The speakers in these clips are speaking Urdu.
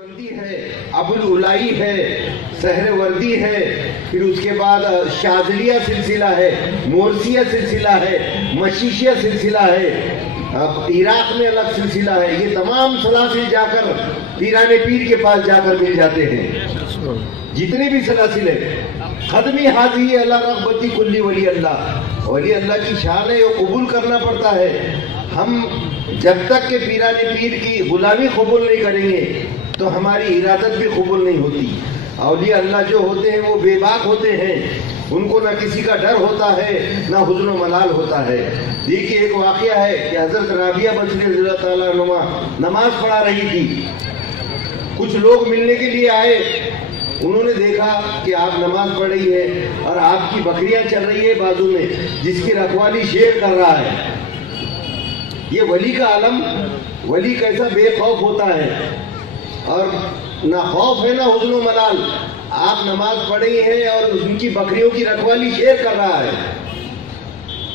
بندی ہے، ابوالعلائی ہے، سحر وردی ہے، پھر اس کے بعد شاذلیہ سلسلہ ہے، مورسیہ سلسلہ ہے، مشیشیہ سلسلہ ہے، عراق میں الگ سلسلہ ہے. یہ تمام سلاسل جا کر پیران پیر کے پاس جا کر مل جاتے ہیں. جتنے بھی سلاسل ہیں ختمی حاضی اللہ رغبتی کلی ولی اللہ. ولی اللہ کی شان ہے، وہ قبول کرنا پڑتا ہے. ہم جب تک کہ پیران پیر کی غلامی قبول نہیں کریں گے تو ہماری ارادت بھی قبول نہیں ہوتی. اولیاء اللہ جو ہوتے ہیں وہ بے باک ہوتے ہیں، ان کو نہ کسی کا ڈر ہوتا ہے نہ حزن و ملال ہوتا ہے. دیکھیے ایک واقعہ ہے کہ حضرت رابعہ بصری رضی اللہ تعالیٰ عنہ نماز پڑھا رہی تھی. کچھ لوگ ملنے کے لیے آئے، انہوں نے دیکھا کہ آپ نماز پڑھ رہی ہے اور آپ کی بکریاں چل رہی ہے بازو میں، جس کی رکھوالی شیر کر رہا ہے. یہ ولی کا عالم، ولی کیسا بے خوف ہوتا ہے، اور نہ خوف ہے نہ حزن و ملال. آپ نماز پڑھی ہیں اور ان کی بکریوں کی رکھوالی شیر کر رہا ہے.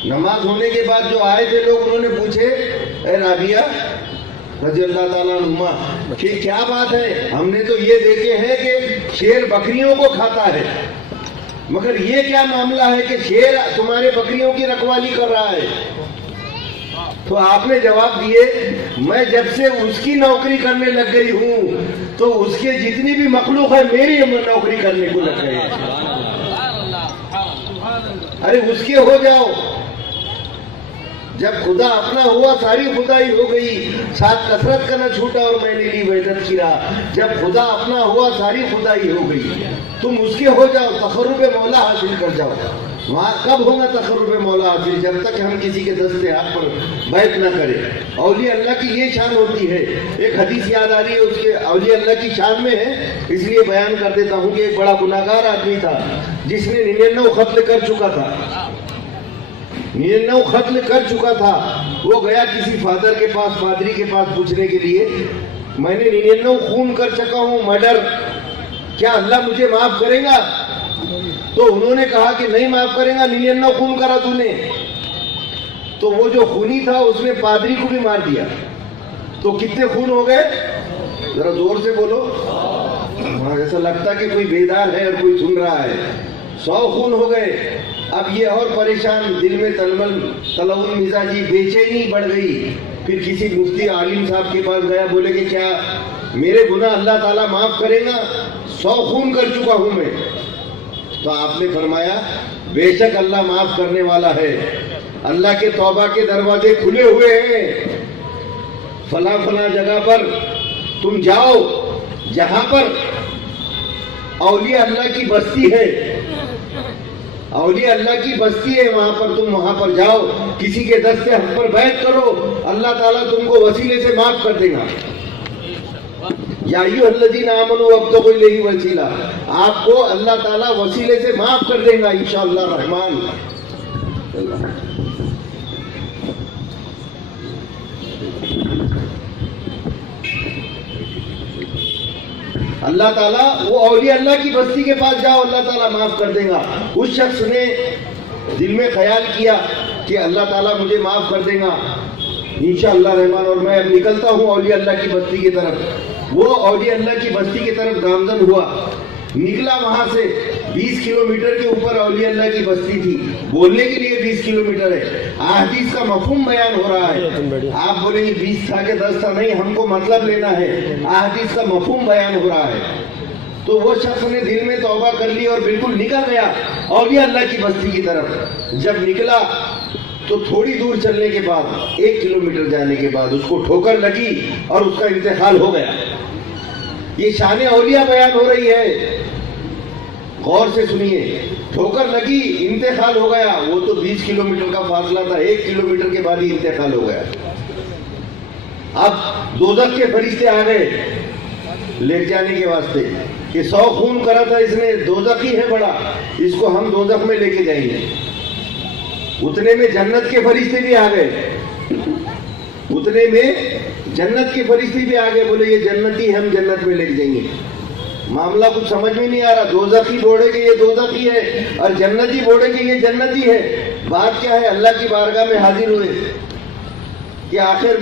نماز ہونے کے بعد جو آئے تھے لوگ، انہوں نے پوچھے اے رابعہ رضی اللہ تعالیٰ عنہ کہ کیا بات ہے؟ ہم نے تو یہ دیکھے ہیں کہ شیر بکریوں کو کھاتا ہے، مگر یہ کیا معاملہ ہے کہ شیر تمہارے بکریوں کی رکھوالی کر رہا ہے؟ تو آپ نے جواب دیے، میں جب سے اس کی نوکری کرنے لگ گئی ہوں تو اس کے جتنی بھی مخلوق ہے میری نوکری کرنے کو لگ گئے. ارے اس کے ہو جاؤ. جب خدا اپنا ہوا ساری خدائی ہو گئی. ساتھ کثرت کا نہ چھوٹا اور میں نے لی وحدت کی راہ. جب خدا اپنا ہوا ساری خدائی ہو گئی. تم اس کے ہو جاؤ، تقرب مولا حاصل کر جاؤ. وہاں کب ہوگا تقرب مولا حاصل؟ جب تک ہم کسی کے دستے ہاتھ پر بیعت نہ کریں. اولیاء اللہ کی یہ شان ہوتی ہے. ایک حدیث یاد آ رہی ہے، اس کے اولیاء اللہ کی شان میں ہے، اس لیے بیان کر دیتا ہوں کہ ایک بڑا گناہگار آدمی تھا جس نے 99 قتل کر چکا تھا. 99 قتل کر چکا تھا. وہ گیا کسی فادر کے پاس، پادری کے پاس پوچھنے کے لیے، میں نے 99 خون کر چکا ہوں، مرڈر، کیا اللہ مجھے معاف کرے گا؟ تو انہوں نے کہا کہ نہیں معاف کرے گا، 99 خون کرا تو نے. تو وہ جو خونی تھا اس نے پادری کو بھی مار دیا. تو کتنے خون ہو گئے؟ ذرا زور سے بولو. ایسا لگتا کہ کوئی بیدار ہے اور کوئی سن رہا ہے. 100 خون ہو گئے. اب یہ اور پریشان، دل میں تلون مزاجی، بے چینی بڑھ گئی. پھر کسی مفتی عالم صاحب کے پاس گیا، بولے کہ کیا میرے گناہ اللہ تعالیٰ معاف کرے گا؟ 100 خون کر چکا ہوں میں. تو آپ نے فرمایا بے شک اللہ معاف کرنے والا ہے. اللہ کے توبہ کے دروازے کھلے ہوئے ہیں. فلاں فلاں جگہ پر تم جاؤ جہاں پر اولیاء اللہ کی بستی ہے، اولیاء اللہ کی بستی ہے، وہاں پر تم وہاں پر جاؤ، کسی کے دست سے ہم پر بیعت کرو، اللہ تعالیٰ تم کو وسیلے سے معاف کر دے گا. یا ایھا الذین آمنوا وابتغوا الیہ وسیلہ، آپ کو اللہ تعالیٰ وسیلے سے معاف کر دے گا انشاءاللہ الرحمن. اللہ تعالیٰ، وہ اولیاء اللہ کی بستی کے پاس جاؤ، اللہ تعالیٰ معاف کر دے گا. اس شخص نے دل میں خیال کیا کہ اللہ تعالیٰ مجھے معاف کر دے گا انشاءاللہ الرحمن، اور میں اب نکلتا ہوں اولیاء اللہ کی بستی کی طرف. وہ اولیاء اللہ کی بستی کی طرف گامزن ہوا، نکلا وہاں سے. 20 کلومیٹر کے اوپر اولیاء اللہ کی بستی تھی. بولنے کے لیے 20 کلومیٹر ہے، احادیث کا مفہوم بیان ہو رہا ہے. آپ بولیں گے 20 تھا کہ 10 تھا، نہیں، ہم کو مطلب لینا ہے، احادیث کا مفہوم بیان ہو رہا ہے. تو وہ شخص نے دل میں توبہ کر لی اور بالکل نکل گیا اولیاء اللہ کی بستی کی طرف. جب نکلا تو تھوڑی دور چلنے کے بعد، 1 کلومیٹر جانے کے بعد، اس کو ٹھوکر لگی اور اس کا انتقال ہو گیا. یہ شان اولیاء بیان ہو رہی ہے، غور سے سنیے. ٹھوکر لگی، انتقال ہو گیا. وہ تو 20 کلومیٹر کا فاصلہ تھا، 1 کلومیٹر کے بعد ہی انتقال ہو گیا. اب دوزخ کے فرشتے آ گئے لے جانے کے واسطے کہ 100 خون کرا تھا اس نے، دوزخی ہے بڑا، اس کو ہم دوزخ میں لے کے جائیں گے. اتنے میں جنت کے فرشتے بھی آ گئے. اتنے میں جنت کے فرشتے بھی آ گئے، بولے یہ جنتی ہم جنت میں لے کے جائیں گے. معاملہ کچھ سمجھ میں نہیں آ رہا. دوزخی بوڑھے کہ یہ دوزخی ہے اور جنتی بوڑھے کہ یہ جنتی ہے. بات کیا ہے؟ اللہ کی بارگاہ میں حاضر ہوئے کہ آخر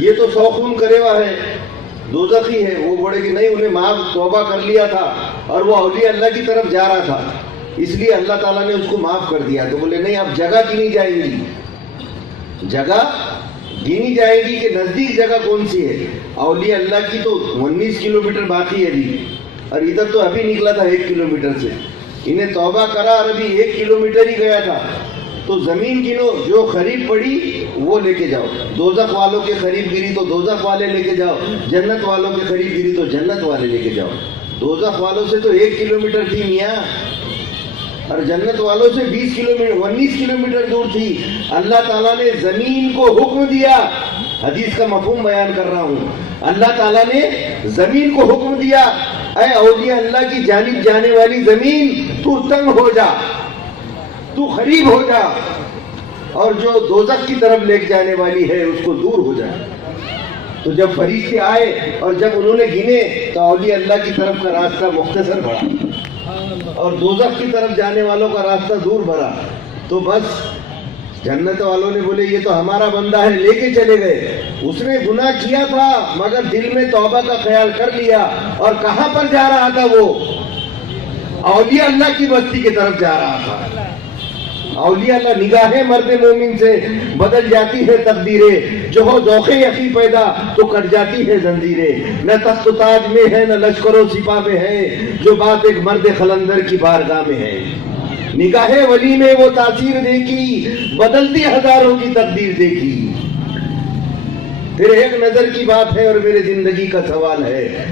یہ تو 100 خون کرے ہوا ہے، دوزخی ہے. وہ بولے کہ نہیں انہیں معاف توبہ کر لیا تھا اور وہ اولیاء اللہ کی طرف جا رہا تھا اس لیے اللہ تعالیٰ نے اس کو معاف کر دیا. تو بولے نہیں اب جگہ گنی جائے گی, جگہ گنی جائے گی کہ نزدیک جگہ کون سی ہے. اولیاء اللہ کی تو 19 کلومیٹر باقی ہے ابھی, اور ادھر تو ابھی نکلا تھا 1 کلومیٹر سے. انہیں توبہ کرا اور ابھی 1 کلومیٹر ہی گیا تھا. تو زمین گنو, جو قریب پڑی وہ لے کے جاؤ. دوزخ والوں کے قریب گری تو دوزخ والے لے کے جاؤ, جنت والوں کے قریب گری تو جنت والے لے کے جاؤ. دوزخ والوں سے تو 1 کلومیٹر تھی میاں, اور جنت والوں سے 20 کلومیٹر 19 کلومیٹر دور تھی. اللہ تعالیٰ نے زمین کو حکم دیا, حدیث کا مفہوم بیان کر رہا ہوں. اللہ تعالیٰ نے زمین کو حکم دیا, اے اولیاء اللہ کی جانب جانے والی زمین تو تنگ ہو جا, تو قریب ہو جا, اور جو دوزخ کی طرف لے جانے والی ہے اس کو دور ہو جائے. تو جب فرشتے آئے اور جب انہوں نے گنے تو اولیاء اللہ کی طرف کا راستہ مختصر بڑھا اور دوزخ کی طرف جانے والوں کا راستہ دور بڑھا. تو بس جنت والوں نے بولے یہ تو ہمارا بندہ ہے, لے کے چلے گئے. اس نے گناہ کیا تھا مگر دل میں توبہ کا خیال کر لیا. اور کہاں پر جا رہا تھا وہ؟ اولیاء اللہ کی بستی کی طرف جا رہا تھا. اولیاء اللہ نگاہیں مرد مومن سے بدل جاتی ہے تقدیریں, جو ہو ذوق یقی پیدا تو کٹ جاتی ہے زنجیریں. نہ تخت و تاج میں ہے نہ لشکر و سپاہ میں ہے, جو بات ایک مرد خلندر کی بارگاہ میں ہے. نگاہ ولی میں وہ تاثیر دیکھی, بدلتی ہزاروں کی تقدیر دیکھی. پھر ایک نظر کی بات ہے اور میرے زندگی کا سوال ہے,